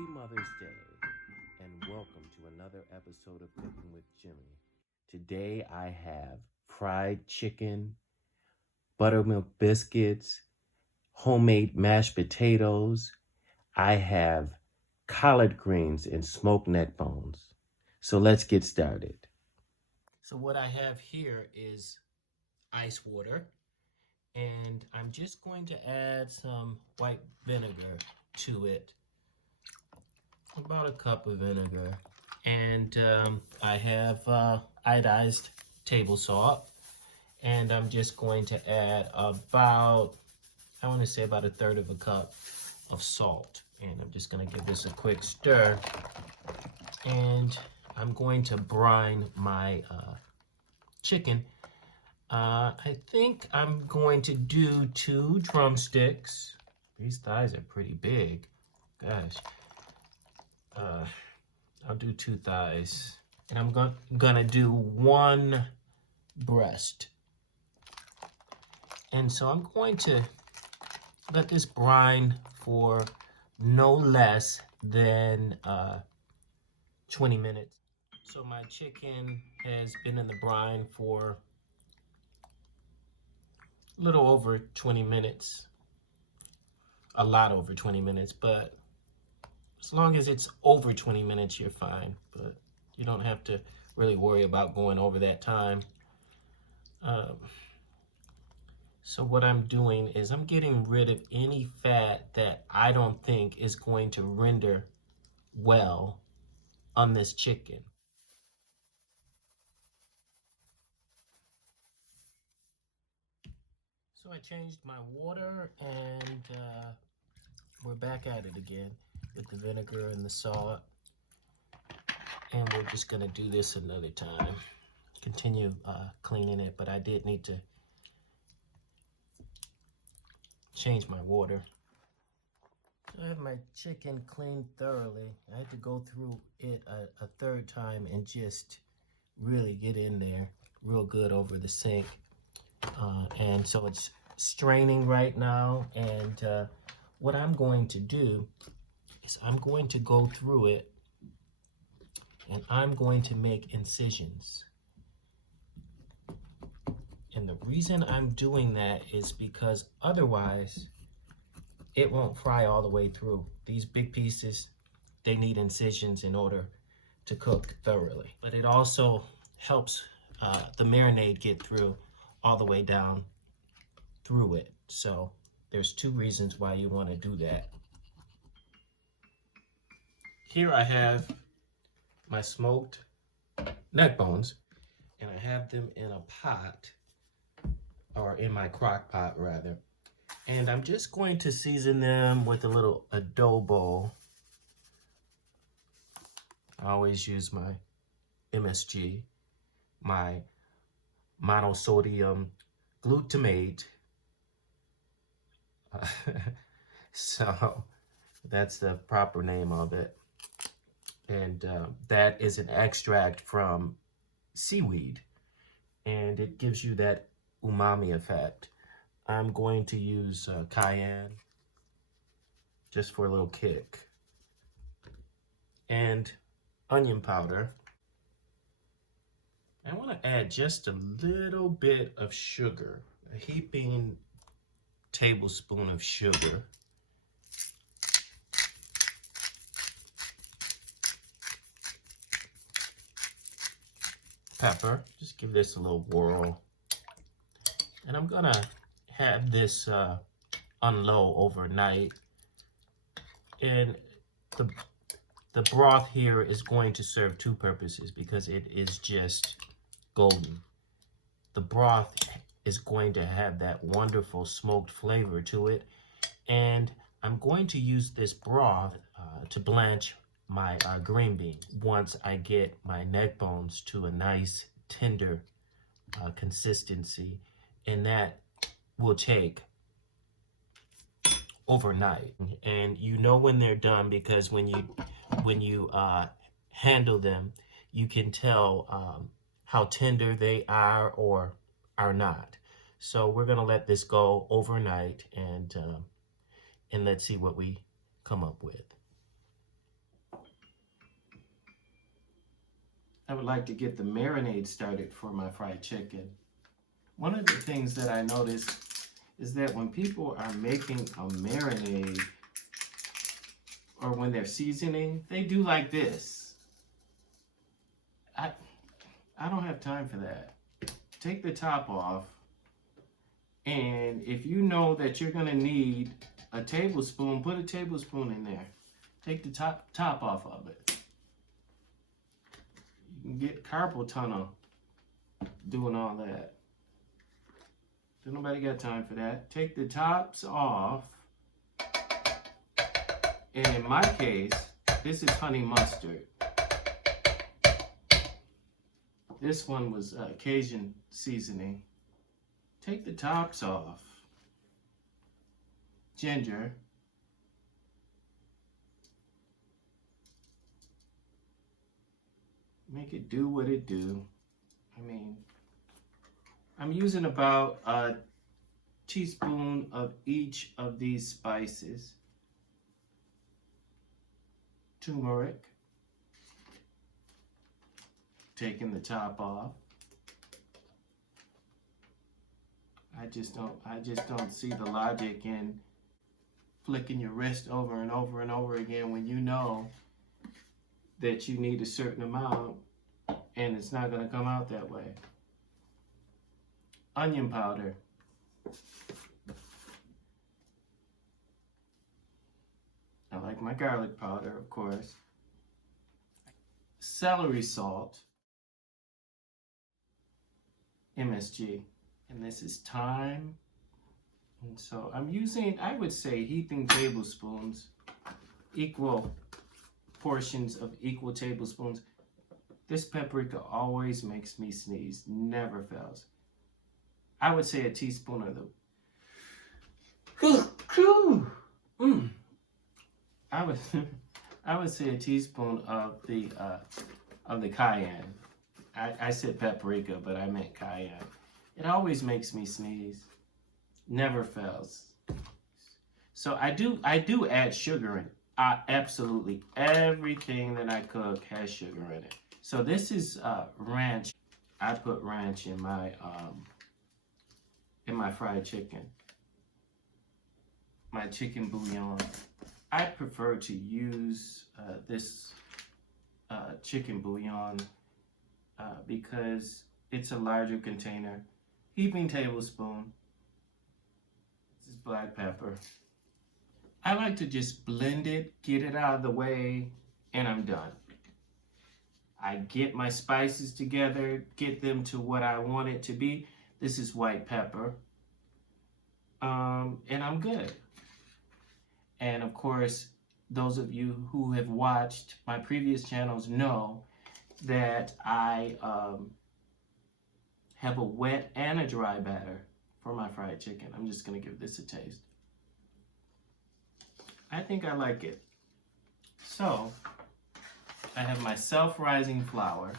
Happy Mother's Day, and welcome to another episode of Cooking with Jimmy. Today I have fried chicken, buttermilk biscuits, homemade mashed potatoes. I have collard greens and smoked neck bones. So let's get started. So what I have here is ice water, and I'm just going to add some white vinegar to it. About a cup of vinegar. And I have iodized table salt. And I'm just going to add about, I want to say about a third of a cup of salt. And I'm just going to give this a quick stir. And I'm going to brine my chicken. I think I'm going to do 2 drumsticks. These thighs are pretty big. Gosh. I'll do 2 thighs. And I'm gonna do 1 breast. And so I'm going to let this brine for no less than 20 minutes. So my chicken has been in the brine for a little over 20 minutes. A lot over 20 minutes, but as long as it's over 20 minutes, you're fine. But you don't have to really worry about going over that time. So what I'm doing is I'm getting rid of any fat that I don't think is going to render well on this chicken. So I changed my water, and we're back at it again with the vinegar and the salt. And we're just gonna do this another time. Continue cleaning it, but I did need to change my water. So I have my chicken cleaned thoroughly. I had to go through it a third time and just really get in there real good over the sink. And so it's straining right now. And what I'm going to do is I'm going to go through it and I'm going to make incisions. And the reason I'm doing that is because otherwise it won't fry all the way through. These big pieces, they need incisions in order to cook thoroughly. But it also helps the marinade get through all the way down through it. So there's 2 reasons why you want to do that. Here I have my smoked neck bones, and I have them in a pot, or in my crock pot rather. And I'm just going to season them with a little adobo. I always use my MSG, my monosodium glutamate. So that's the proper name of it. And that is an extract from seaweed, and it gives you that umami effect. I'm going to use cayenne just for a little kick, and onion powder. I want to add just a little bit of sugar, a heaping tablespoon of sugar. Pepper, just give this a little whirl. And I'm gonna have this unload overnight. And the broth here is going to serve 2 purposes because it is just golden. The broth is going to have that wonderful smoked flavor to it. And I'm going to use this broth to blanch my green beans once I get my neck bones to a nice tender consistency, and that will take overnight. And you know when they're done because when you handle them, you can tell how tender they are or are not. So we're gonna let this go overnight, and let's see what we come up with. I would like to get the marinade started for my fried chicken. One of the things that I noticed is that when people are making a marinade or when they're seasoning, they do like this. I don't have time for that. Take the top off, and if you know that you're gonna need a tablespoon, put a tablespoon in there. Take the top off of it. You can get carpal tunnel doing all that. So nobody got time for that. Take the tops off. And in my case, this is honey mustard. This one was Cajun seasoning. Take the tops off. Ginger. Make it do what it do. I mean, I'm using about a teaspoon of each of these spices. Turmeric. Taking the top off. I just don't see the logic in flicking your wrist over and over and over again when you know that you need a certain amount and it's not going to come out that way. Onion powder. I like my garlic powder, of course. Celery salt. MSG. And this is thyme. And so I'm using, I would say, heaping tablespoons, equal portions of equal tablespoons. This paprika always makes me sneeze, never fails. I would say a teaspoon of the I would say a teaspoon of the cayenne. I said paprika, but I meant cayenne. It always makes me sneeze. Never fails. So I do add sugar in it. Absolutely everything that I cook has sugar in it. So this is ranch. I put ranch in my fried chicken. My chicken bouillon. I prefer to use this chicken bouillon because it's a larger container. Heaping tablespoon. This is black pepper. I like to just blend it, get it out of the way, and I'm done. I get my spices together, get them to what I want it to be. This is white pepper. And I'm good. And of course, those of you who have watched my previous channels know that I have a wet and a dry batter for my fried chicken. I'm just gonna give this a taste. I think I like it. So, I have my self-rising flour.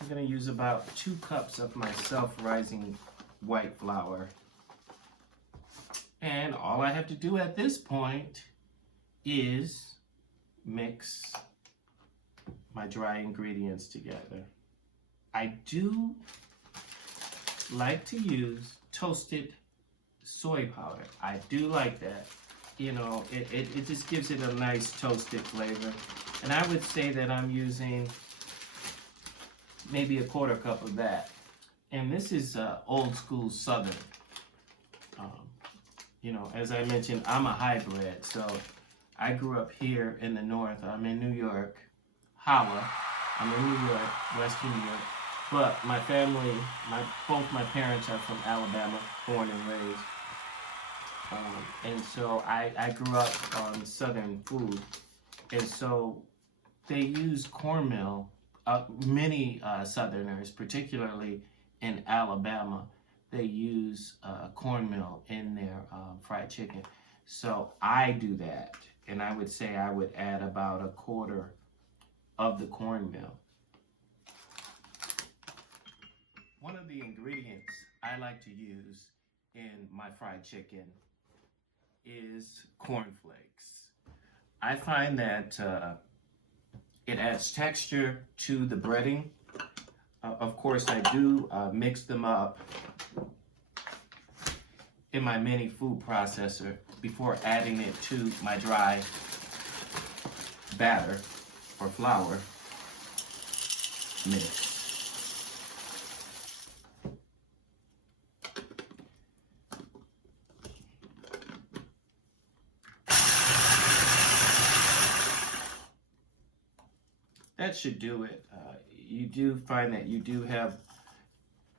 I'm gonna use about 2 cups of my self-rising white flour. And all I have to do at this point is mix my dry ingredients together. I do like to use toasted soy powder. I do like that. You know, it just gives it a nice toasted flavor. And I would say that I'm using maybe a 1/4 cup of that. And this is old school Southern. You know, as I mentioned, I'm a hybrid. So I grew up here in the north. I'm in New York, Holla. I'm in New York, Western New York. But my family, both my parents are from Alabama, born and raised. And so I grew up on Southern food. And so they use cornmeal. Many Southerners, particularly in Alabama, they use cornmeal in their fried chicken. So I do that. And I would say I would add about a 1/4 of the cornmeal. One of the ingredients I like to use in my fried chicken is cornflakes. I find that It adds texture to the breading. Of course, I do mix them up in my mini food processor before adding it to my dry batter or flour mix. That should do it. You do find that you do have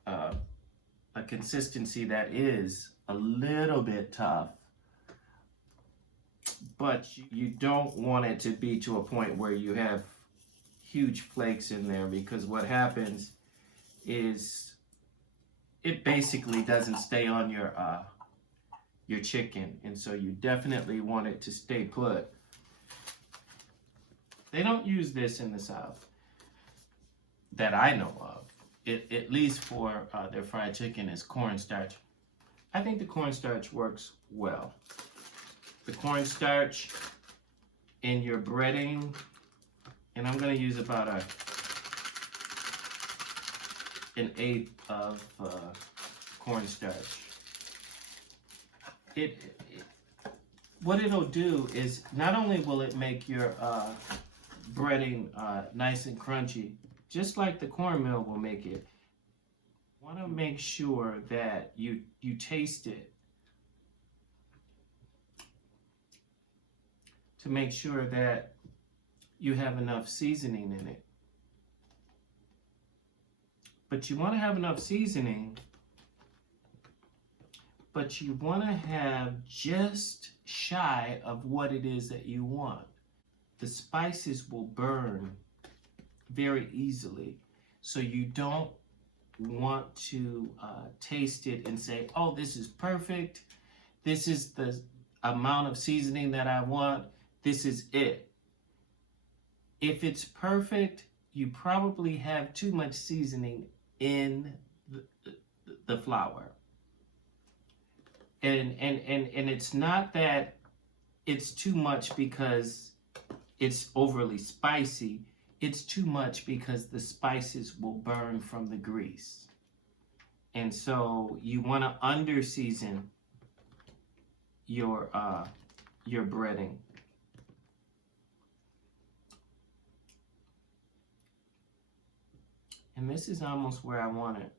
a consistency that is a little bit tough, but you don't want it to be to a point where you have huge flakes in there, because what happens is it basically doesn't stay on your chicken, and so you definitely want it to stay put. They don't use this in the South that I know of, at least for their fried chicken, is cornstarch. I think the cornstarch works well. The cornstarch in your breading, and I'm going to use about an eighth of cornstarch. What it'll do is not only will it make your breading nice and crunchy, just like the cornmeal will make it. You want to make sure that you taste it to make sure that you have enough seasoning in it. But you want to have enough seasoning, but you want to have just shy of what it is that you want. The spices will burn very easily, so you don't want to taste it and say, oh, this is perfect, this is the amount of seasoning that I want, this is it. If it's perfect, you probably have too much seasoning in the flour. And it's not that it's too much because it's overly spicy. It's too much because the spices will burn from the grease. And so you want to under-season your breading. And this is almost where I want it.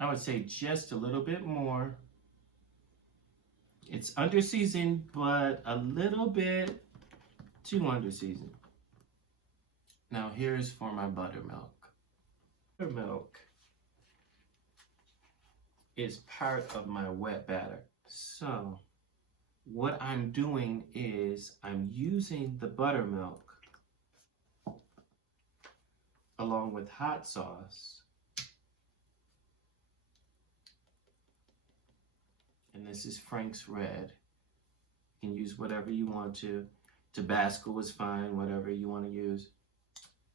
I would say just a little bit more. It's under-seasoned, but a little bit too under-seasoned. Now here's for my buttermilk. Buttermilk is part of my wet batter. So what I'm doing is I'm using the buttermilk along with hot sauce. And this is Frank's Red. You can use whatever you want to. Tabasco is fine, whatever you want to use.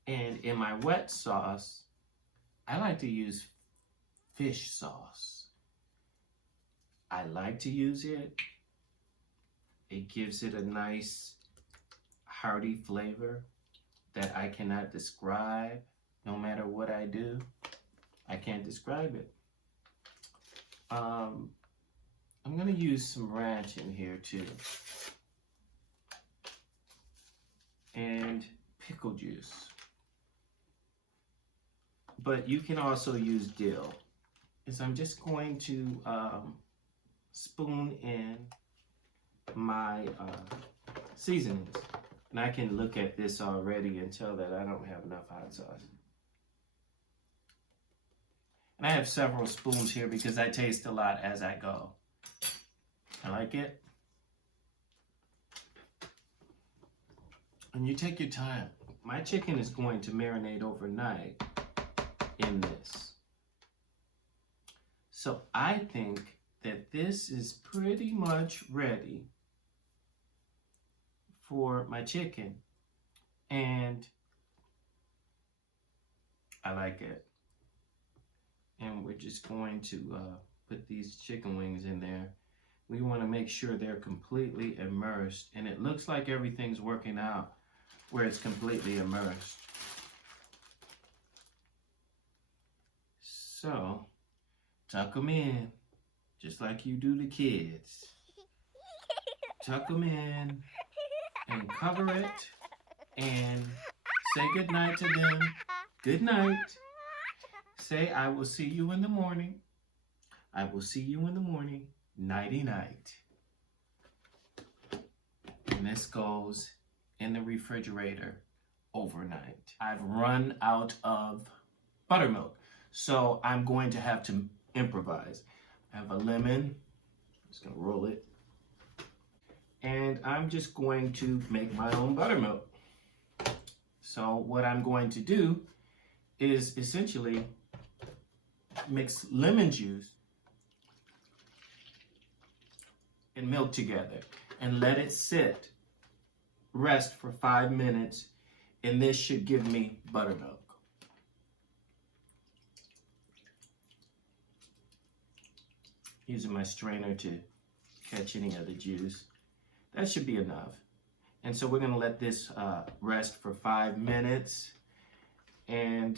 And in my wet sauce, I like to use fish sauce. I like to use it. It gives it a nice hearty flavor that I cannot describe. No matter what I do, I can't describe it. I'm gonna use some ranch in here too. And pickle juice. But you can also use dill. So I'm just going to spoon in my seasonings. And I can look at this already and tell that I don't have enough hot sauce. And I have several spoons here because I taste a lot as I go. I like it. And you take your time. My chicken is going to marinate overnight in this. So I think that this is pretty much ready for my chicken. And I like it. And we're just going to put these chicken wings in there. We want to make sure they're completely immersed, and it looks like everything's working out where it's completely immersed. So, tuck them in, just like you do the kids. Tuck them in and cover it and say good night to them. Good night. Say, I will see you in the morning. I will see you in the morning. Nighty night. And this goes in the refrigerator overnight. I've run out of buttermilk, so I'm going to have to improvise. I have a lemon. I'm just gonna roll it. And I'm just going to make my own buttermilk. So what I'm going to do is essentially mix lemon juice and milk together and let it rest for 5 minutes, and this should give me buttermilk. Using my strainer to catch any of the juice. That should be enough. And so we're gonna let this rest for 5 minutes, and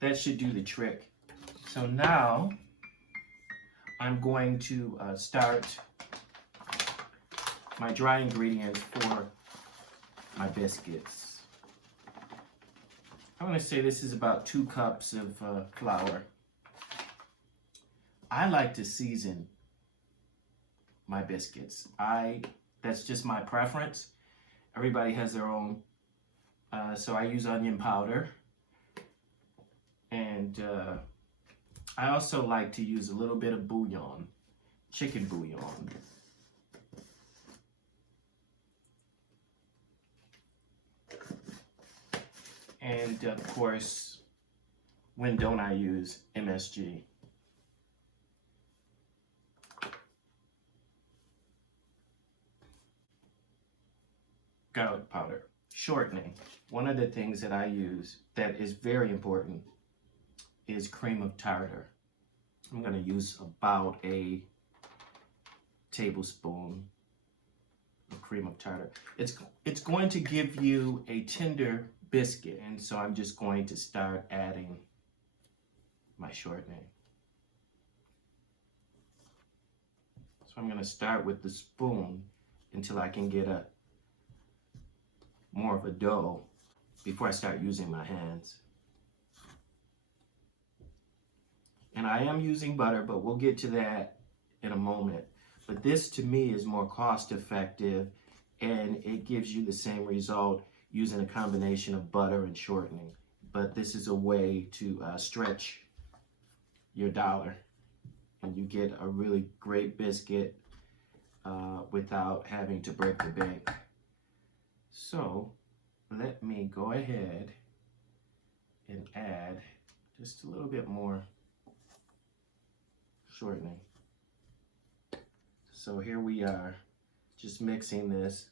that should do the trick. So now I'm going to start my dry ingredients for my biscuits. I want to say this is about 2 cups of flour. I like to season my biscuits. That's just my preference. Everybody has their own. So I use onion powder. And I also like to use a little bit of bouillon, chicken bouillon. And of course, when don't I use MSG? Garlic powder. Shortening. One of the things that I use that is very important is cream of tartar. I'm going to use about a tablespoon of cream of tartar. It's going to give you a tender biscuit, and so I'm just going to start adding my shortening. So I'm going to start with the spoon until I can get more of a dough before I start using my hands. And I am using butter, but we'll get to that in a moment. But this to me is more cost effective, and it gives you the same result using a combination of butter and shortening. But this is a way to stretch your dollar, and you get a really great biscuit without having to break the bank. So let me go ahead and add just a little bit more shortening. So here we are, just mixing this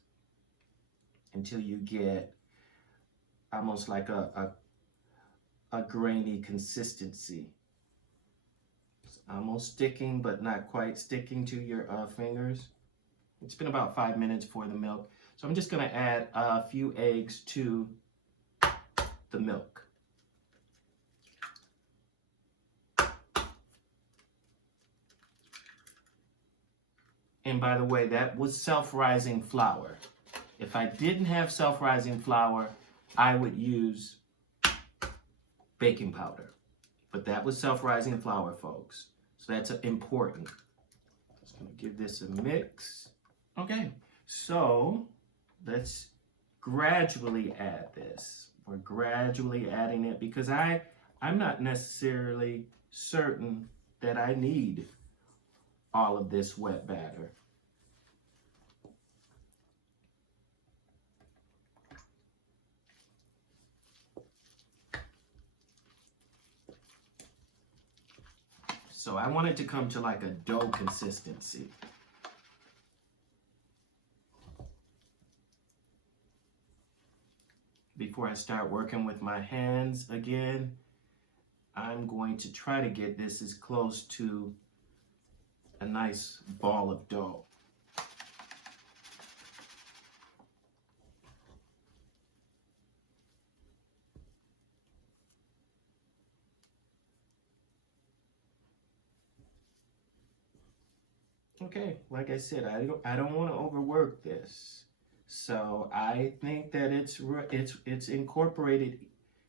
until you get almost like a grainy consistency. It's almost sticking, but not quite sticking to your fingers. It's been about 5 minutes for the milk. So I'm just gonna add a few eggs to the milk. And by the way, that was self-rising flour. If I didn't have self-rising flour, I would use baking powder. But that was self-rising flour, folks. So that's important. Just gonna give this a mix. Okay, so let's gradually add this. We're gradually adding it because I'm not necessarily certain that I need all of this wet batter. So I want it to come to like a dough consistency. Before I start working with my hands again, I'm going to try to get this as close to a nice ball of dough. Okay, like I said, I don't want to overwork this. So I think that it's incorporated,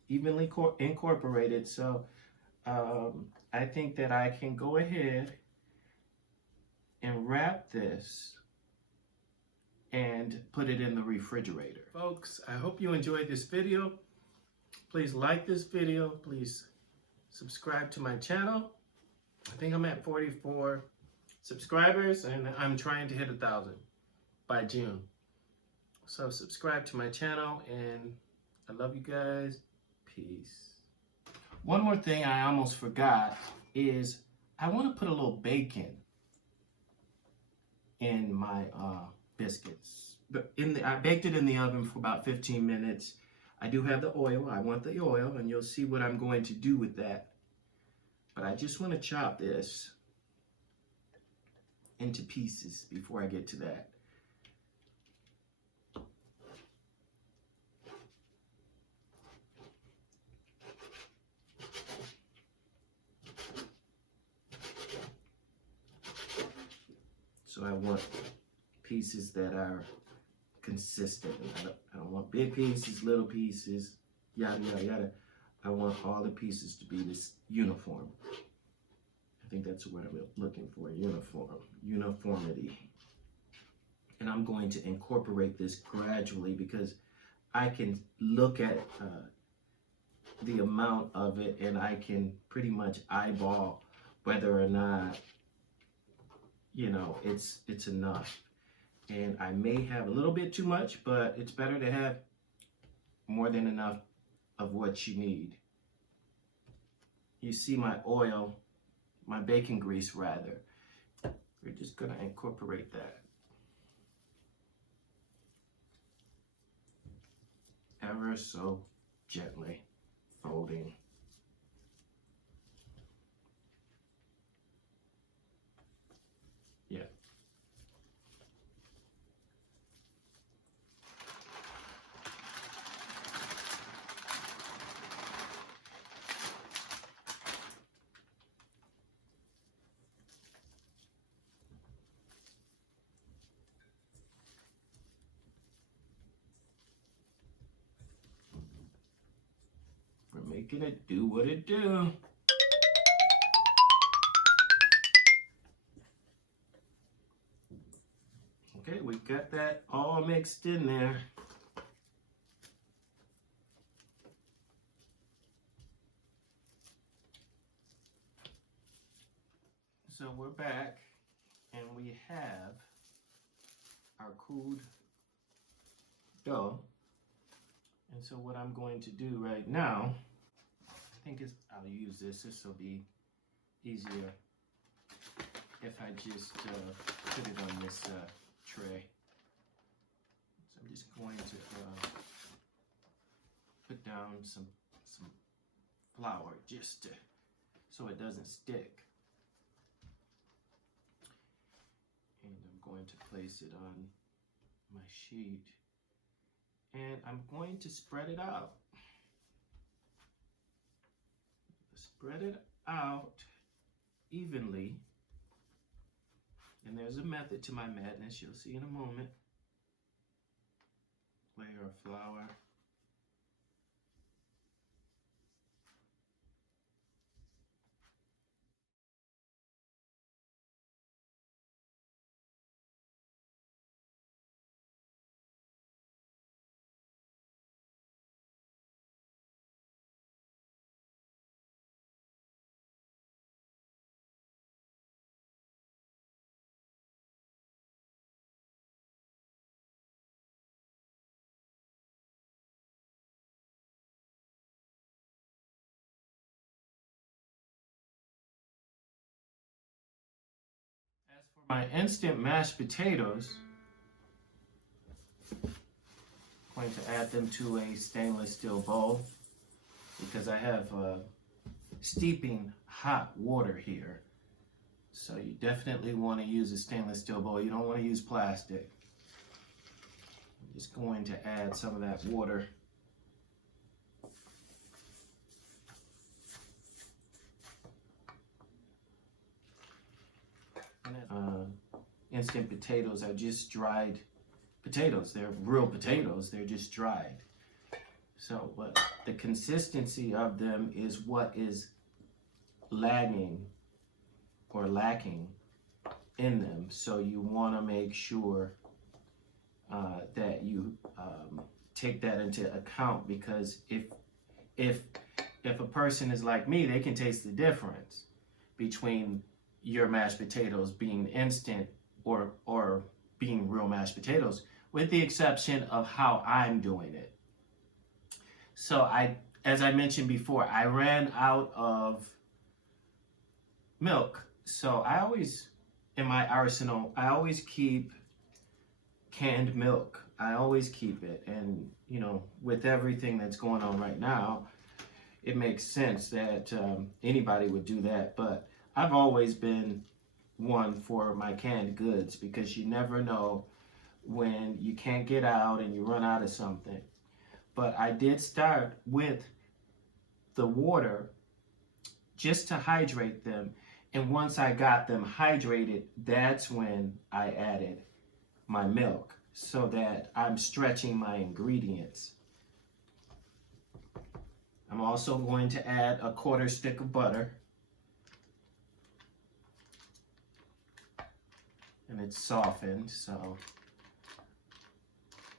evenly incorporated. So I think that I can go ahead and wrap this and put it in the refrigerator. Folks, I hope you enjoyed this video. Please like this video. Please subscribe to my channel. I think I'm at 44 subscribers and I'm trying to hit 1,000 by June. So subscribe to my channel and I love you guys. Peace. One more thing I almost forgot is I want to put a little bacon in my biscuits. I baked it in the oven for about 15 minutes. I do have the oil. I want the oil, and you'll see what I'm going to do with that. But I just want to chop this into pieces before I get to that. So I want pieces that are consistent. I don't want big pieces, little pieces, yada, yada, yada. I want all the pieces to be this uniform. I think that's what I'm looking for, uniformity. And I'm going to incorporate this gradually because I can look at the amount of it and I can pretty much eyeball whether or not, you know, it's enough. And I may have a little bit too much, but it's better to have more than enough of what you need. You see my oil, my bacon grease rather. We're just gonna incorporate that. Ever so gently, folding. Yeah. We're making it do what it do. Okay, we got that all mixed in there. So we're back and we have our cooled dough. And so what I'm going to do right now, I think I'll use this. This will be easier if I just put it on this tray. So I'm just going to put down some flour just so it doesn't stick. And I'm going to place it on my sheet. And I'm going to spread it out. Spread it out evenly. And there's a method to my madness, you'll see in a moment. Layer of flour. As for my instant mashed potatoes, I'm going to add them to a stainless steel bowl because I have steeping hot water here. So you definitely want to use a stainless steel bowl. You don't want to use plastic. I'm just going to add some of that water. Instant potatoes are just dried potatoes. They're real potatoes. They're just dried. So, but the consistency of them is what is lagging or lacking in them. So you want to make sure that you take that into account, because if a person is like me, they can taste the difference between your mashed potatoes being instant or being real mashed potatoes, with the exception of how I'm doing it. So as I mentioned before, I ran out of milk. So I always, in my arsenal, I always keep canned milk. I always keep it. And, you know, with everything that's going on right now, it makes sense that anybody would do that. But I've always been one for my canned goods, because you never know when you can't get out and you run out of something. But I did start with the water just to hydrate them. And once I got them hydrated, that's when I added my milk, so that I'm stretching my ingredients. I'm also going to add a 1/4 stick of butter. And it's softened, so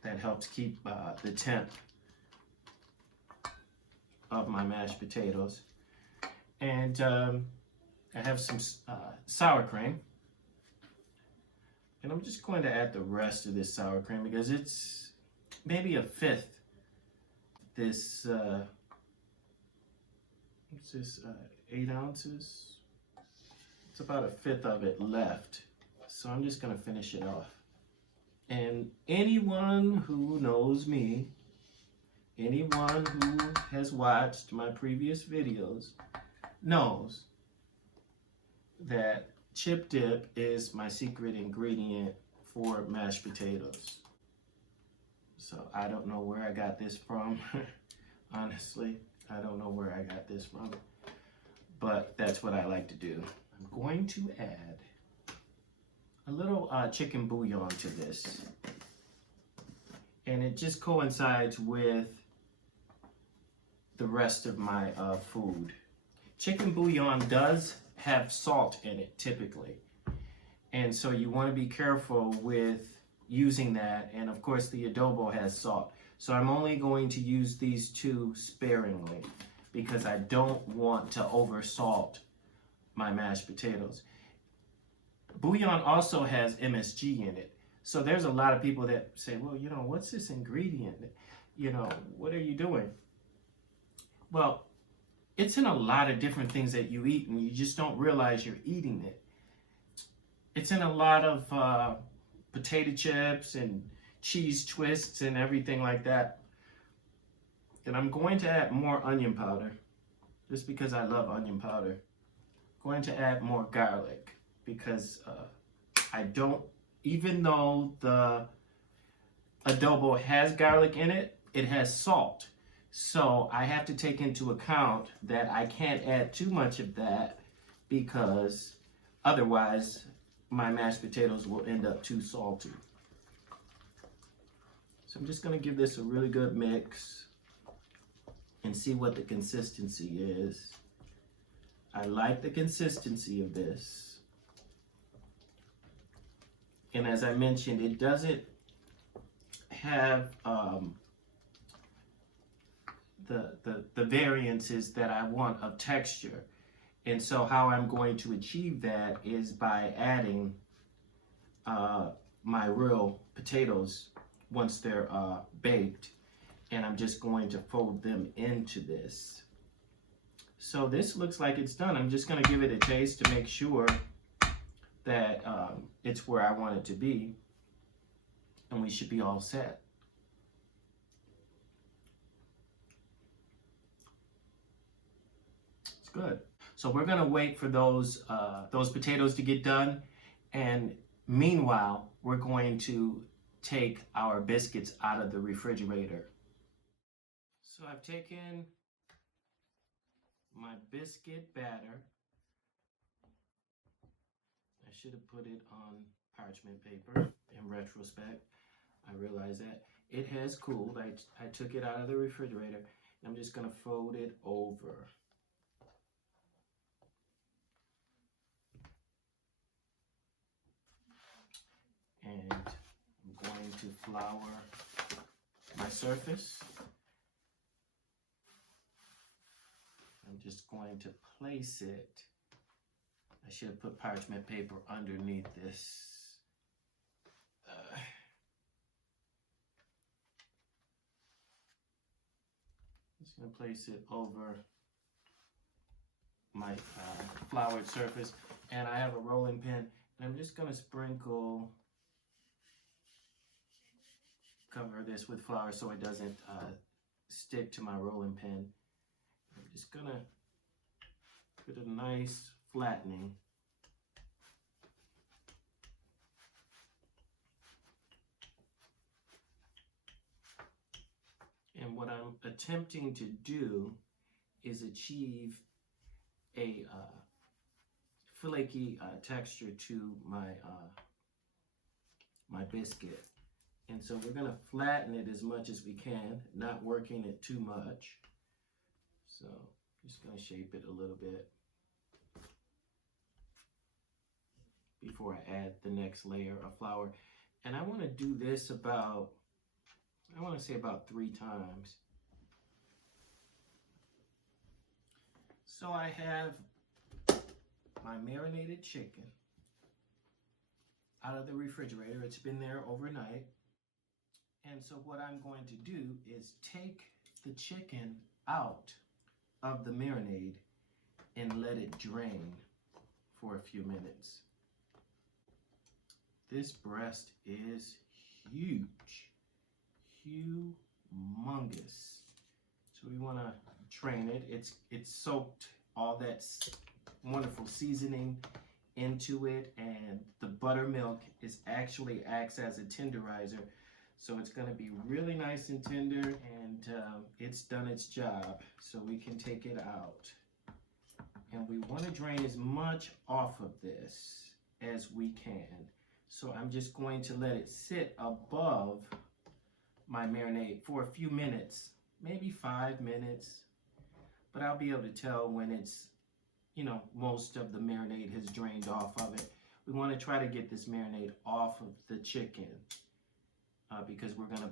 that helps keep the temp of my mashed potatoes. And I have some sour cream. And I'm just going to add the rest of this sour cream, because it's maybe 1/5. This, what's this, 8 ounces? It's about 1/5 of it left. So I'm just going to finish it off. And anyone who knows me, anyone who has watched my previous videos, knows that chip dip is my secret ingredient for mashed potatoes. So I don't know where I got this from. Honestly, I don't know where I got this from. But that's what I like to do. I'm going to add a little chicken bouillon to this. And it just coincides with the rest of my food. Chicken bouillon does have salt in it typically. And so you want to be careful with using that. And of course the adobo has salt. So I'm only going to use these two sparingly, because I don't want to over salt my mashed potatoes. Bouillon also has MSG in it. So there's a lot of people that say, well, you know, what's this ingredient? You know, what are you doing? Well, it's in a lot of different things that you eat, and you just don't realize you're eating it. It's in a lot of potato chips and cheese twists and everything like that. And I'm going to add more onion powder, just because I love onion powder. I'm going to add more garlic, because I don't, even though the adobo has garlic in it, it has salt. So I have to take into account that I can't add too much of that, because otherwise my mashed potatoes will end up too salty. So I'm just going to give this a really good mix and see what the consistency is. I like the consistency of this. And as I mentioned, it doesn't have the variances that I want of texture. And so how I'm going to achieve that is by adding my real potatoes once they're baked. And I'm just going to fold them into this. So this looks like it's done. I'm just going to give it a taste to make sure that it's where I want it to be. And we should be all set. It's good. So we're gonna wait for those potatoes to get done, and meanwhile, we're going to take our biscuits out of the refrigerator. So I've taken my biscuit batter. I should have put it on parchment paper in retrospect. I realize that. It has cooled. I took it out of the refrigerator. I'm just going to fold it over. And I'm going to flour my surface. I'm just going to place it. I should have put parchment paper underneath this. Just going to place it over my floured surface, and I have a rolling pin, and I'm just going to cover this with flour so it doesn't stick to my rolling pin. I'm just going to put a nice flattening. And what I'm attempting to do is achieve a flaky texture to my biscuit. And so we're going to flatten it as much as we can, not working it too much. So I'm just going to shape it a little bit before I add the next layer of flour. And I want to do this about, I want to say about 3 times. So I have my marinated chicken out of the refrigerator. It's been there overnight. And so what I'm going to do is take the chicken out of the marinade and let it drain for a few minutes. This breast is huge, humongous. So we want to drain it. It's soaked all that wonderful seasoning into it, and the buttermilk actually acts as a tenderizer. So it's going to be really nice and tender, and it's done its job. So we can take it out. And we want to drain as much off of this as we can. So I'm just going to let it sit above my marinade for a few minutes, maybe 5 minutes. But I'll be able to tell when it's, most of the marinade has drained off of it. We want to try to get this marinade off of the chicken because we're gonna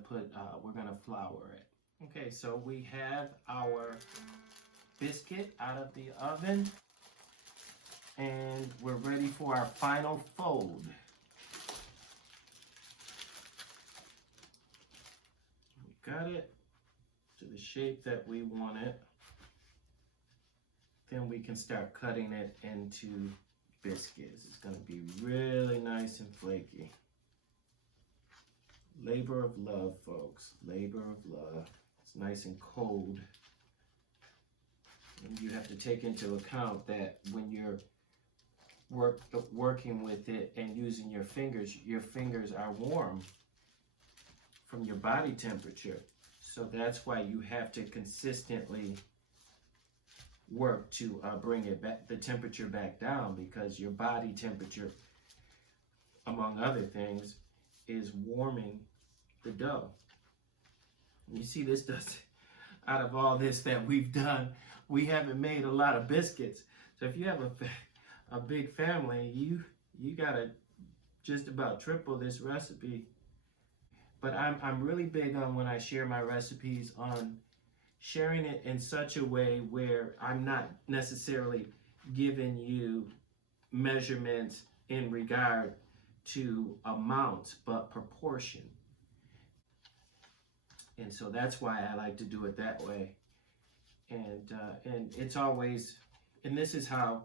flour it. Okay, so we have our biscuit out of the oven, and we're ready for our final fold. We got it to the shape that we want it. Then we can start cutting it into biscuits. It's going to be really nice and flaky. Labor of love, folks. Labor of love. It's nice and cold. And you have to take into account that when you're working with it and using your fingers are warm from your body temperature. So that's why you have to consistently work to bring it back, the temperature back down, because your body temperature, among other things, is warming the dough. And you see, this does, out of all this that we've done, we haven't made a lot of biscuits. So if you have a big family, you gotta just about triple this recipe. But I'm really big on, when I share my recipes, on sharing it in such a way where I'm not necessarily giving you measurements in regard to amount, but proportion. And so that's why I like to do it that way. And it's always, and this is how,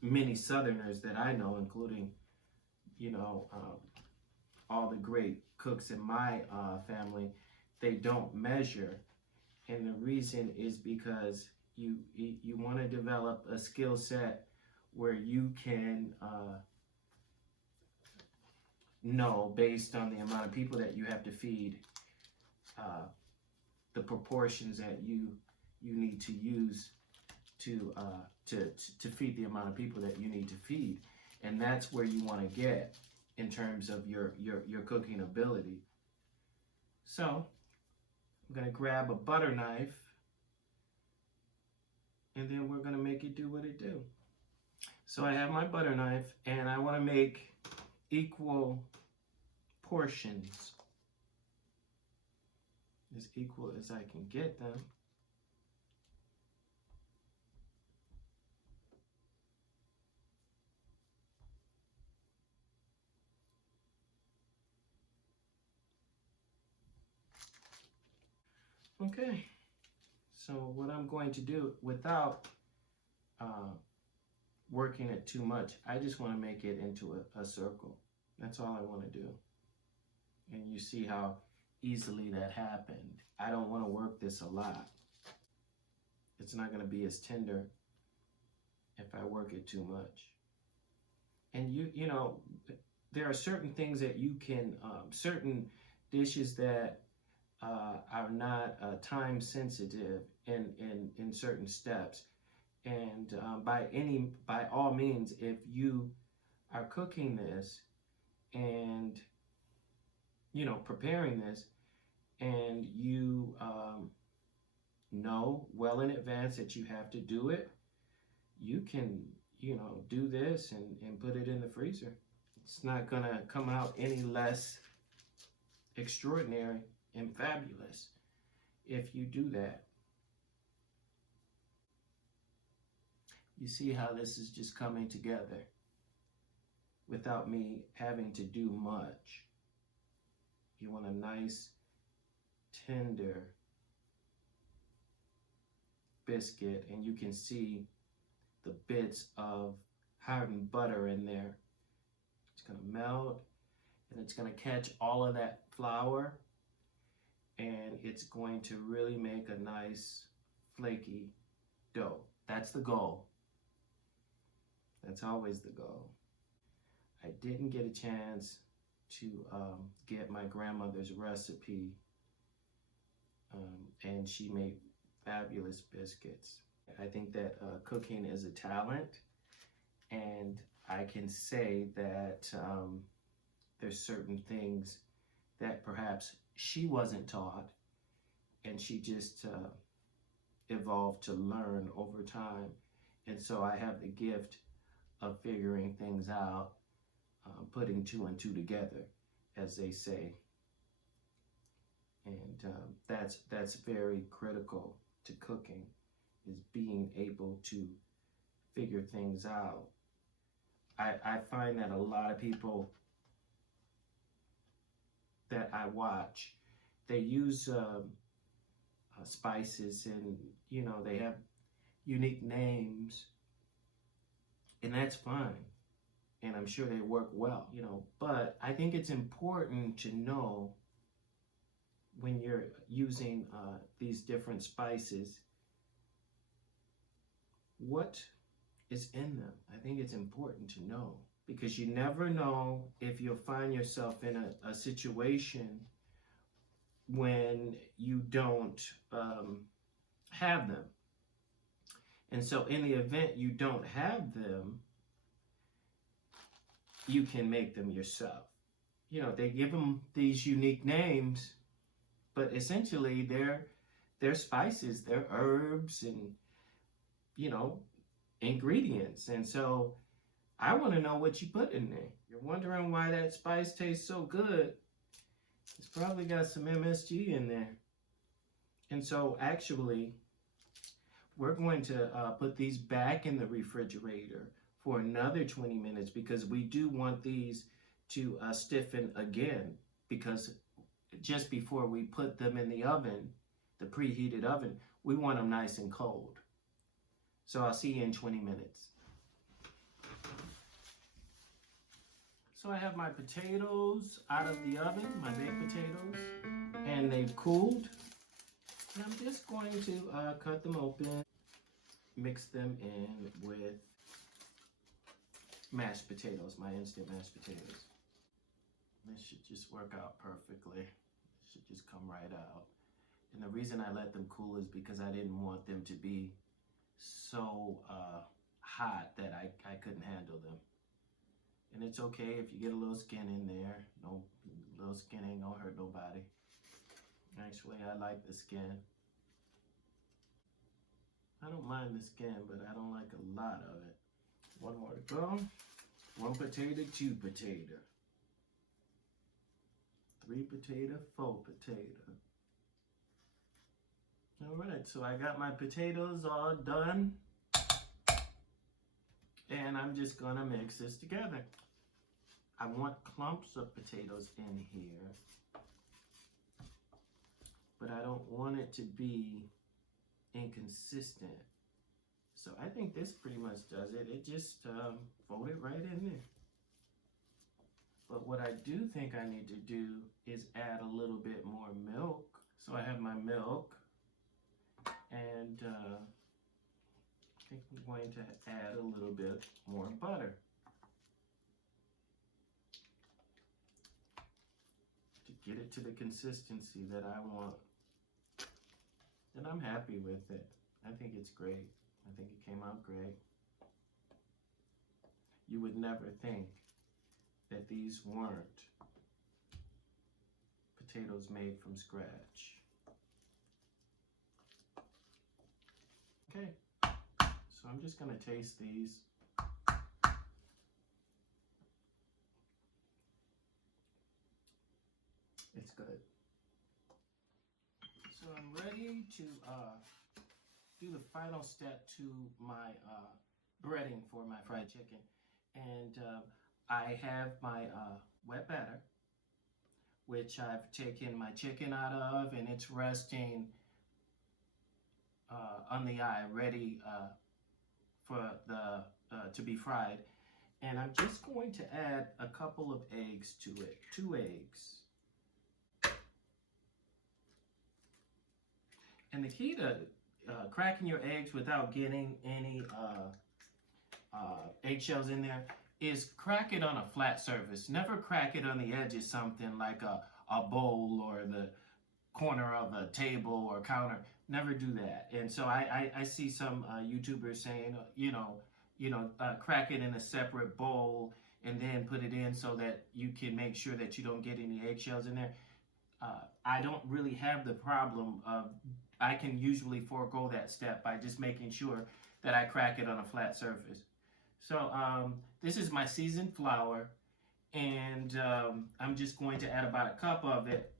many Southerners that I know, including, all the great cooks in my family, they don't measure. And the reason is because want to develop a skill set where you can know, based on the amount of people that you have to feed, the proportions that you need to use to feed the amount of people that you need to feed. And that's where you want to get in terms of your cooking ability. So I'm going to grab a butter knife, and then we're going to make it do what it do. So I have my butter knife, and I want to make equal portions, as equal as I can get them. Okay, so what I'm going to do, without working it too much, I just want to make it into a circle. That's all I want to do. And you see how easily that happened. I don't want to work this a lot. It's not going to be as tender if I work it too much. And you know, there are certain things that you can, certain dishes that are not time sensitive in certain steps. And by all means, if you are cooking this and, you know, preparing this, and you know well in advance that you have to do it, you can, you know, do this and put it in the freezer. It's not gonna come out any less extraordinary and fabulous if you do that. You see how this is just coming together without me having to do much. You want a nice, tender biscuit, and you can see the bits of hardened butter in there. It's gonna melt, and it's gonna catch all of that flour, and it's going to really make a nice flaky dough. That's the goal. That's always the goal. I didn't get a chance to get my grandmother's recipe, and she made fabulous biscuits. I think that cooking is a talent, and I can say that there's certain things that perhaps she wasn't taught, and she just evolved to learn over time. And so I have the gift of figuring things out, putting two and two together, as they say. And that's very critical to cooking, is being able to figure things out. I find that a lot of people that I watch, they use spices, and you know, they have unique names, and that's fine, and I'm sure they work well, you know. But I think it's important to know, when you're using these different spices, what is in them. I think it's important to know, because you never know if you'll find yourself in a situation when you don't have them. And so in the event you don't have them, you can make them yourself. You know, they give them these unique names, but essentially they're spices, they're herbs, and, you know, ingredients. And so I want to know what you put in there. You're wondering why that spice tastes so good. It's probably got some MSG in there. And so actually, we're going to put these back in the refrigerator for another 20 minutes, because we do want these to stiffen again, because just before we put them in the oven, the preheated oven, we want them nice and cold. So I'll see you in 20 minutes. So I have my potatoes out of the oven, my baked potatoes, and they've cooled. And I'm just going to cut them open. mix them in with mashed potatoes, my instant mashed potatoes. This should just work out perfectly. It should just come right out. And the reason I let them cool is because I didn't want them to be so hot that I couldn't handle them. And it's okay if you get a little skin in there. No, little skin ain't gonna hurt nobody. Actually, I like the skin. I don't mind the skin, but I don't like a lot of it. One more to go. 1 potato, 2 potato. 3 potato, 4 potato. All right, so I got my potatoes all done. And I'm just gonna mix this together. I want clumps of potatoes in here, but I don't want it to be inconsistent. So I think this pretty much does it. It just fold it right in there. But what I do think I need to do is add a little bit more milk. So I have my milk, and I think I'm going to add a little bit more butter to get it to the consistency that I want. And I'm happy with it. I think it's great. I think it came out great. You would never think that these weren't potatoes made from scratch. Okay, so I'm just gonna taste these. It's good. So I'm ready to do the final step to my breading for my fried chicken. And I have my wet batter, which I've taken my chicken out of, and it's resting on the eye, ready for the to be fried. And I'm just going to add a couple of eggs to it, 2 eggs. And the key to cracking your eggs without getting any eggshells in there is crack it on a flat surface. Never crack it on the edge of something like a bowl or the corner of a table or counter. Never do that. And so I see some YouTubers saying, crack it in a separate bowl and then put it in so that you can make sure that you don't get any eggshells in there. I don't really have the problem of, I can usually forego that step by just making sure that I crack it on a flat surface. So this is my seasoned flour, and I'm just going to add about a cup of it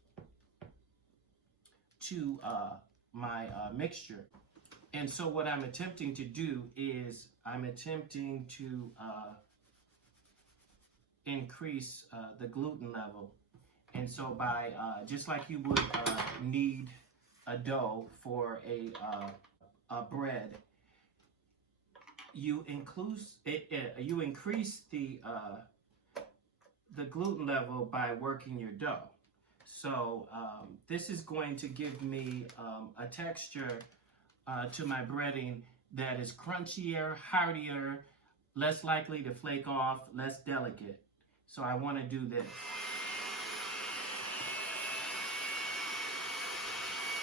to my mixture. And so what I'm attempting to do is I'm attempting to increase the gluten level. And so by, just like you would need a dough for a bread, you increase the gluten level by working your dough. So this is going to give me a texture to my breading that is crunchier, heartier, less likely to flake off, less delicate. So I want to do this.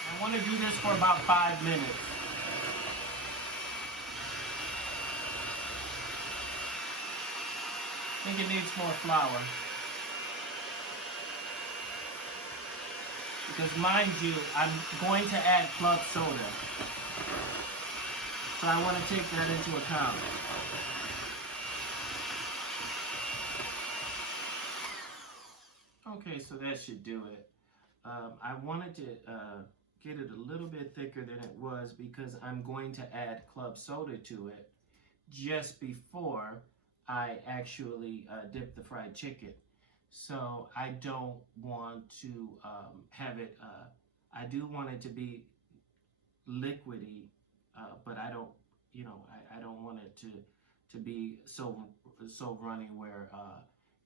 I want to do this for about 5 minutes. I think it needs more flour. Because mind you, I'm going to add club soda. So I want to take that into account. Okay, so that should do it. I wanted to get it a little bit thicker than it was because I'm going to add club soda to it just before I actually dip the fried chicken. So I don't want to have it, I do want it to be liquidy, but I don't, I don't want it to be so runny where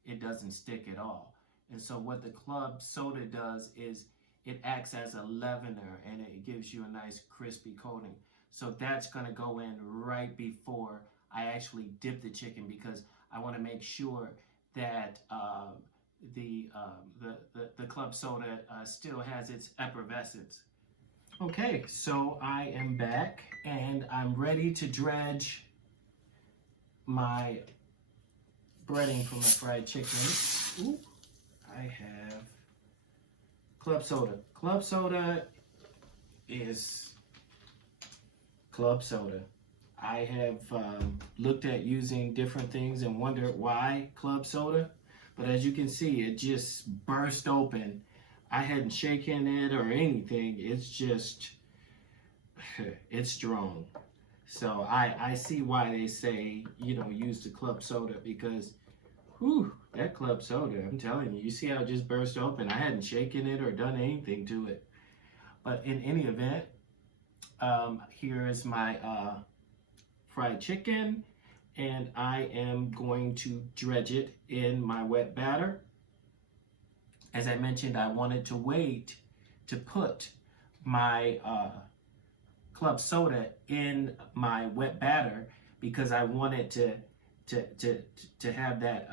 it doesn't stick at all. And so what the club soda does is it acts as a leavener, and it gives you a nice crispy coating. So that's gonna go in right before I actually dip the chicken, because I want to make sure that the club soda still has its effervescence. Okay, so I am back and I'm ready to dredge my breading for my fried chicken. Ooh, I have club soda. Club soda is club soda. I have looked at using different things and wondered why club soda, but as you can see, it just burst open. I hadn't shaken it or anything. It's just, it's strong. So I see why they say, you know, use the club soda, because whew, that club soda, I'm telling you, you see how it just burst open? I hadn't shaken it or done anything to it. But in any event, here is my fried chicken, and I am going to dredge it in my wet batter. As I mentioned, I wanted to wait to put my club soda in my wet batter because I wanted to have that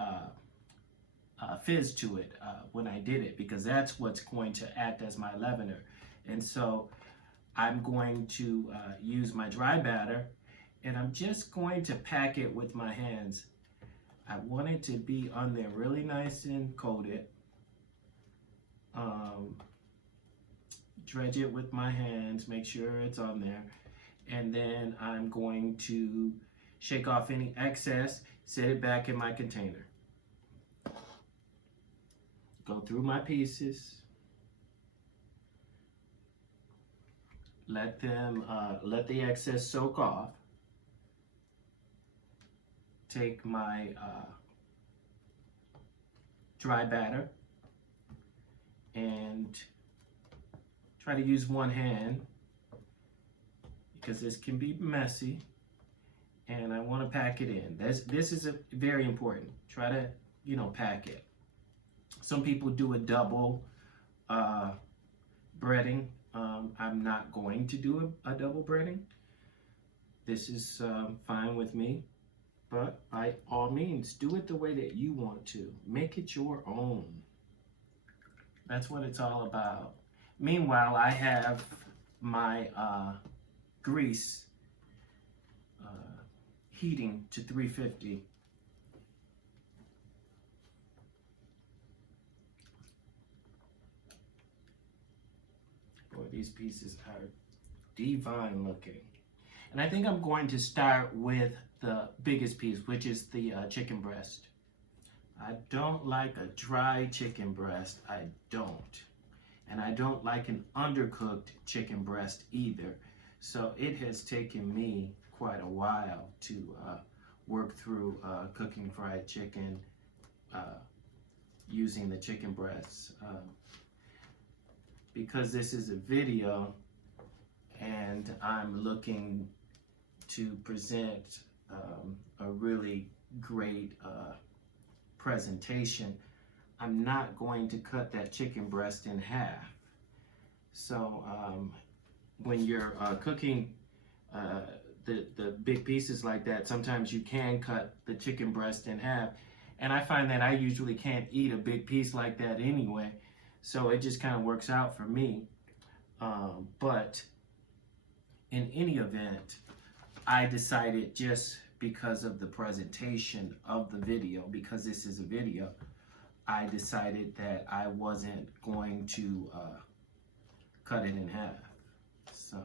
fizz to it when I did it, because that's what's going to act as my leavener. And so I'm going to use my dry batter, and I'm just going to pack it with my hands. I want it to be on there really nice and coated. Dredge it with my hands, make sure it's on there, and then I'm going to shake off any excess, set it back in my container. Go through my pieces, let the excess soak off. Take my dry batter and try to use one hand because this can be messy, and I want to pack it in. This is very important. Try to, you know, pack it. Some people do a double breading. I'm not going to do a double breading. This is fine with me, but by all means, do it the way that you want to. Make it your own. That's what it's all about. Meanwhile, I have my grease heating to 350. Boy, these pieces are divine looking. And I think I'm going to start with the biggest piece, which is the chicken breast. I don't like a dry chicken breast. I don't. And I don't like an undercooked chicken breast either. So it has taken me quite a while to work through cooking fried chicken using the chicken breasts. Because this is a video and I'm looking to present a really great presentation, I'm not going to cut that chicken breast in half. So when you're cooking the big pieces like that, sometimes you can cut the chicken breast in half. And I find that I usually can't eat a big piece like that anyway. So it just kind of works out for me. But in any event, I decided, just because of the presentation of the video, because this is a video, I decided that I wasn't going to cut it in half. So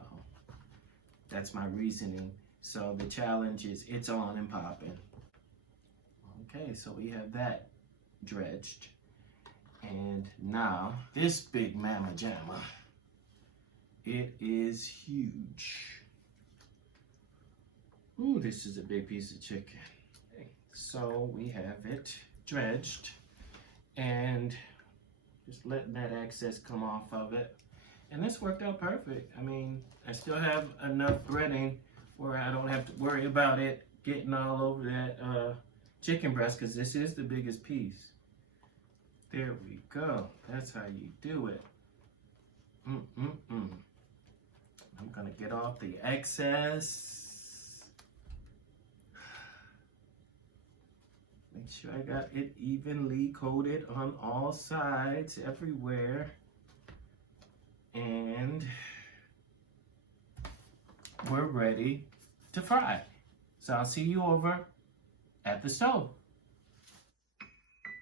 that's my reasoning. So the challenge is, it's on and popping. Okay, so we have that dredged. And now this big mama jamma, it is huge. Ooh, this is a big piece of chicken. Okay, so we have it dredged and just letting that excess come off of it. And this worked out perfect. I mean, I still have enough breading where I don't have to worry about it getting all over that chicken breast, because this is the biggest piece. There we go. That's how you do it. I'm gonna get off the excess. Make sure I got it evenly coated on all sides, everywhere. And we're ready to fry. So I'll see you over at the stove.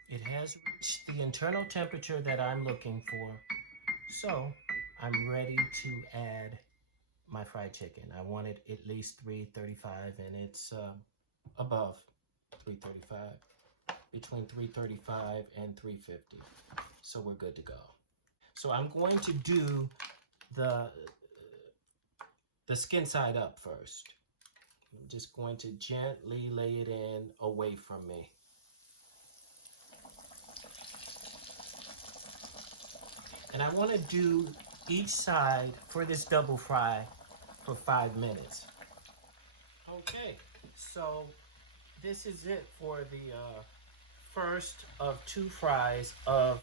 It has reached the internal temperature that I'm looking for. So I'm ready to add my fried chicken. I want it at least 335, and it's above 335, between 335 and 350. So we're good to go. So I'm going to do the skin side up first. I'm just going to gently lay it in away from me. And I want to do each side for this double fry for 5 minutes. Okay, so this is it for the first of 2 fries of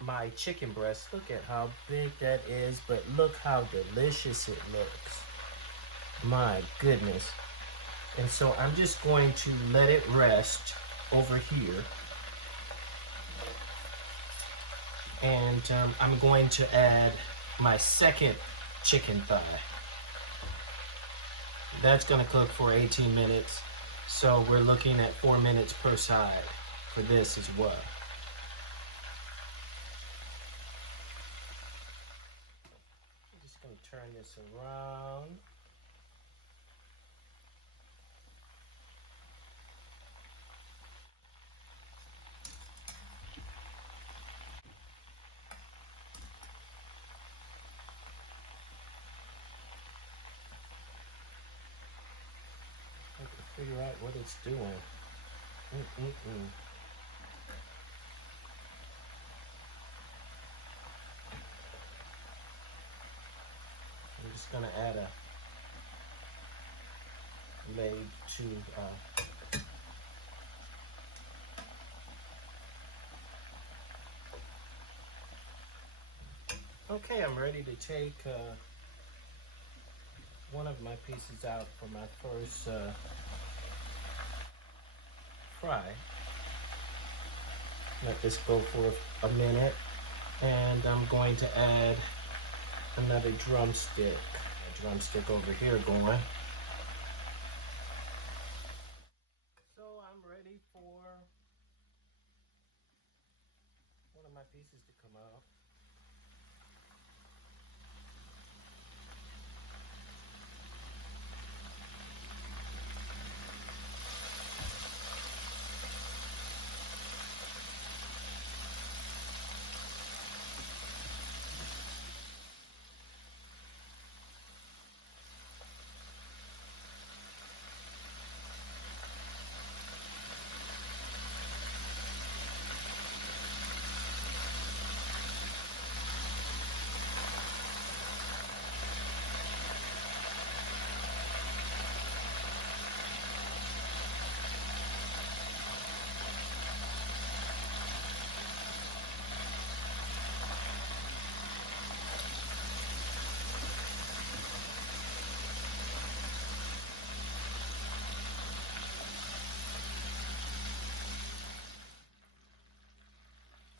my chicken breast. Look at how big that is, but look how delicious it looks. My goodness. And so I'm just going to let it rest over here. And I'm going to add my second chicken thigh. That's going to cook for 18 minutes. So we're looking at 4 minutes per side for this as well. I'm just going to turn this around. Figure out what it's doing. I'm just gonna add a leg to okay, I'm ready to take one of my pieces out for my first fry. Let this go for a minute, and I'm going to add another drumstick. A drumstick over here going. So I'm ready for one of my pieces to come out.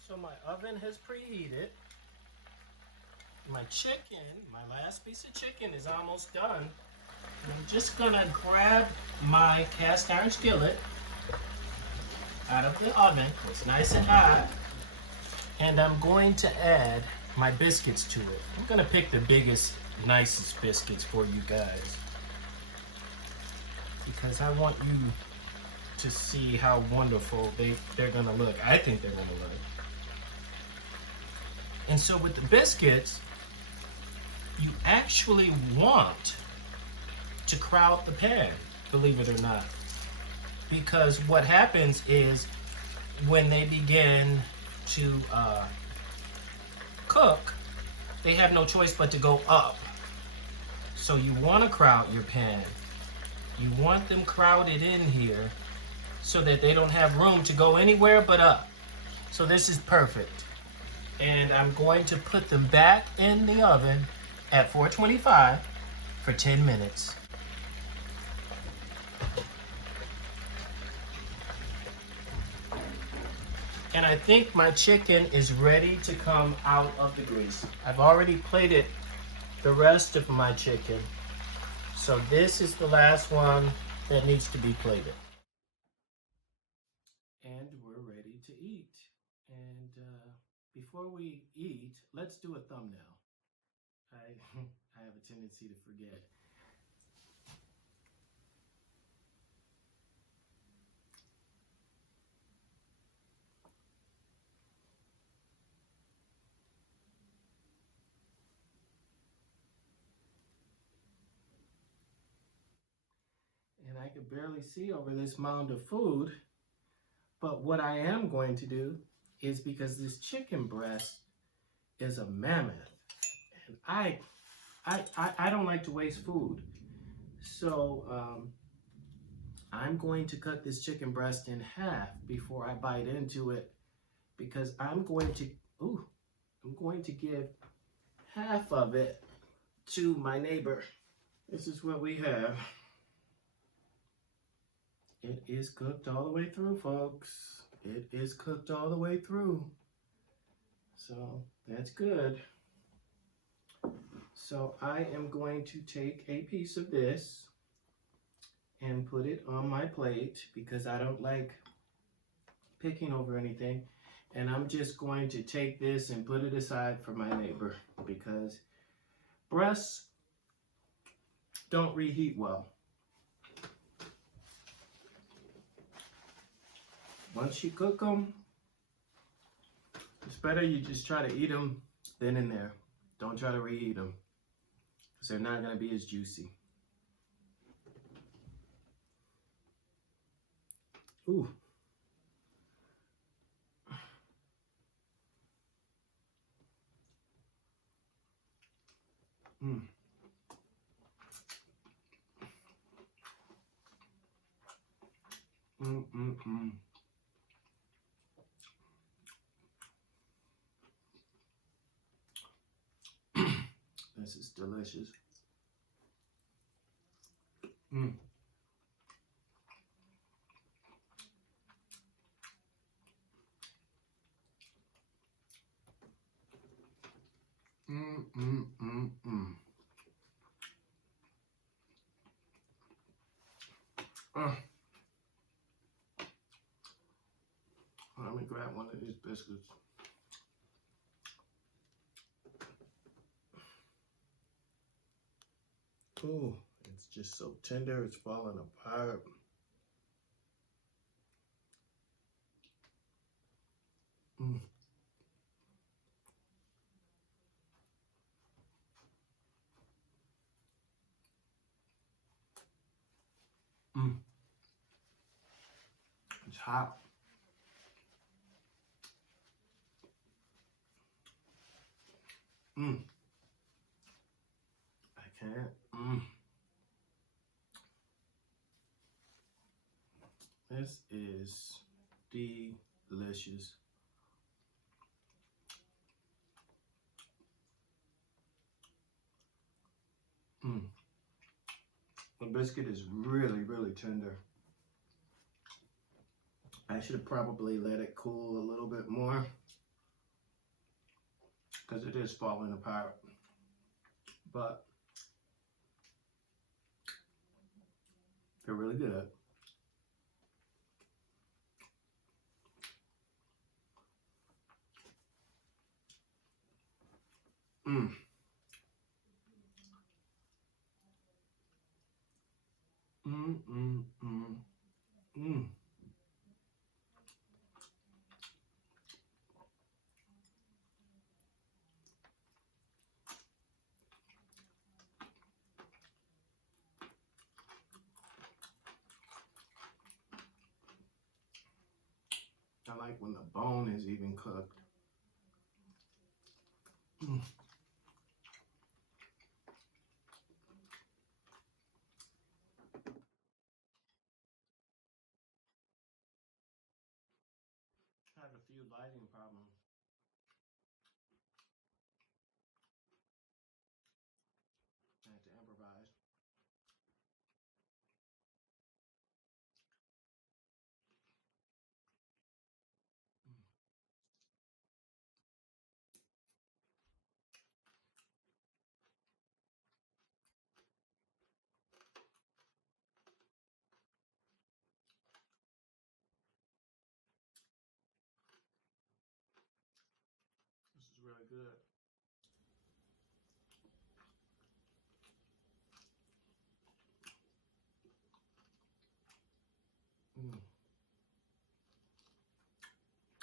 So my oven has preheated. My chicken, my last piece of chicken is almost done. I'm just gonna grab my cast iron skillet out of the oven. It's nice and hot. And I'm going to add my biscuits to it. I'm gonna pick the biggest, nicest biscuits for you guys, because I want you to see how wonderful they're gonna look. I think they're gonna look. And so with the biscuits, you actually want to crowd the pan, believe it or not. Because what happens is when they begin to cook, they have no choice but to go up. So you want to crowd your pan. You want them crowded in here so that they don't have room to go anywhere but up. So this is perfect. And I'm going to put them back in the oven at 425 for 10 minutes. And I think my chicken is ready to come out of the grease. I've already plated the rest of my chicken. So this is the last one that needs to be plated. And we're ready to eat. And before we eat, let's do a thumbnail. I have a tendency to forget. And I could barely see over this mound of food. But what I am going to do is, because this chicken breast is a mammoth, and I don't like to waste food. So I'm going to cut this chicken breast in half before I bite into it, because I'm going to give half of it to my neighbor. This is what we have. It is cooked all the way through, folks. It is cooked all the way through. So that's good. So I am going to take a piece of this and put it on my plate, because I don't like picking over anything. And I'm just going to take this and put it aside for my neighbor, because breasts don't reheat well. Once you cook them, it's better you just try to eat them then and there. Don't try to reheat them, because they're not going to be as juicy. Ooh. Mm. This is delicious. Mm. Let me grab one of these biscuits. Oh, it's just so tender, it's falling apart. Mm. Mm. It's hot. Mm. I can't. Mm. This is delicious. Mm. The biscuit is really, really tender. I should have probably let it cool a little bit more, because it is falling apart. But they're really good. Mm. Mm, mm, mm, mm. I like when the bone is even cooked. Mm. I have a few lighting problems. good.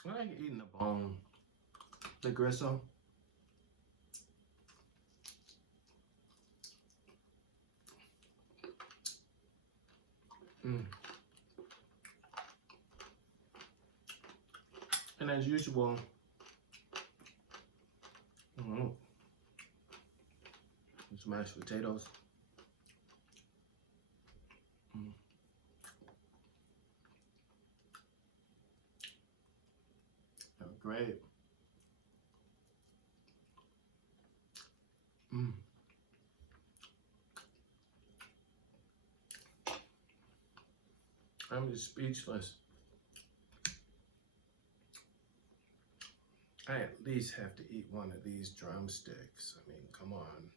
I like eating the bone, the gristle. And as usual, some mashed potatoes. They're great. I'm just speechless. I at least have to eat one of these drumsticks. I mean, come on.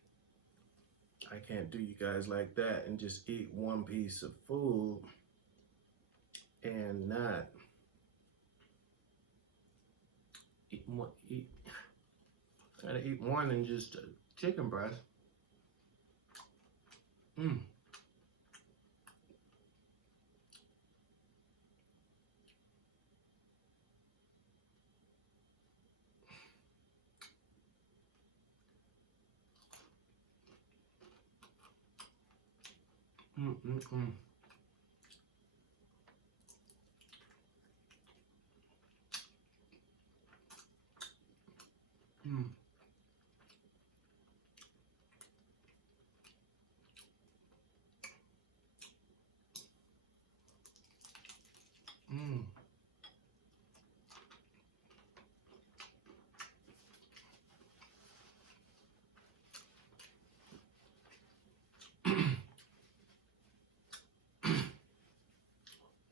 I can't do you guys like that and just eat one piece of food and not eat more. Gotta eat more than just chicken breast.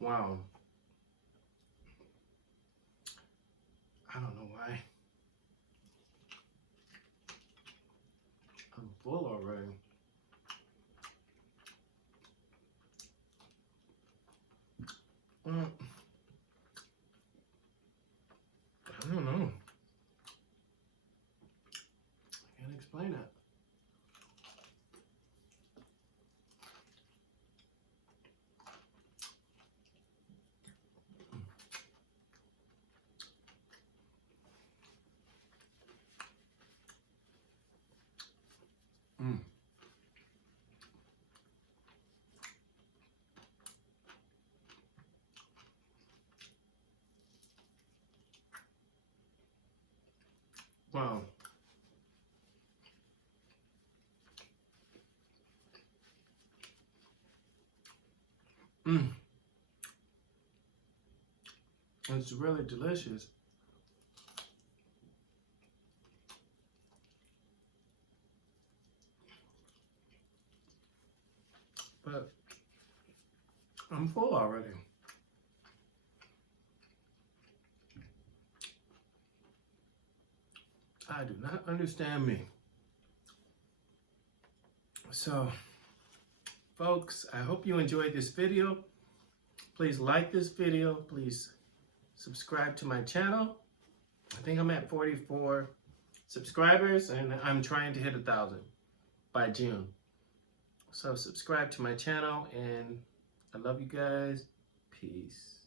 Wow. I don't know why. I'm full already. I don't know. I can't explain it. Wow. It's really delicious. But I'm full already. I do not understand me. So, folks, I hope you enjoyed this video. Please like this video. Please subscribe to my channel. I think I'm at 44 subscribers and I'm trying to hit 1,000 by June. So subscribe to my channel and I love you guys. Peace.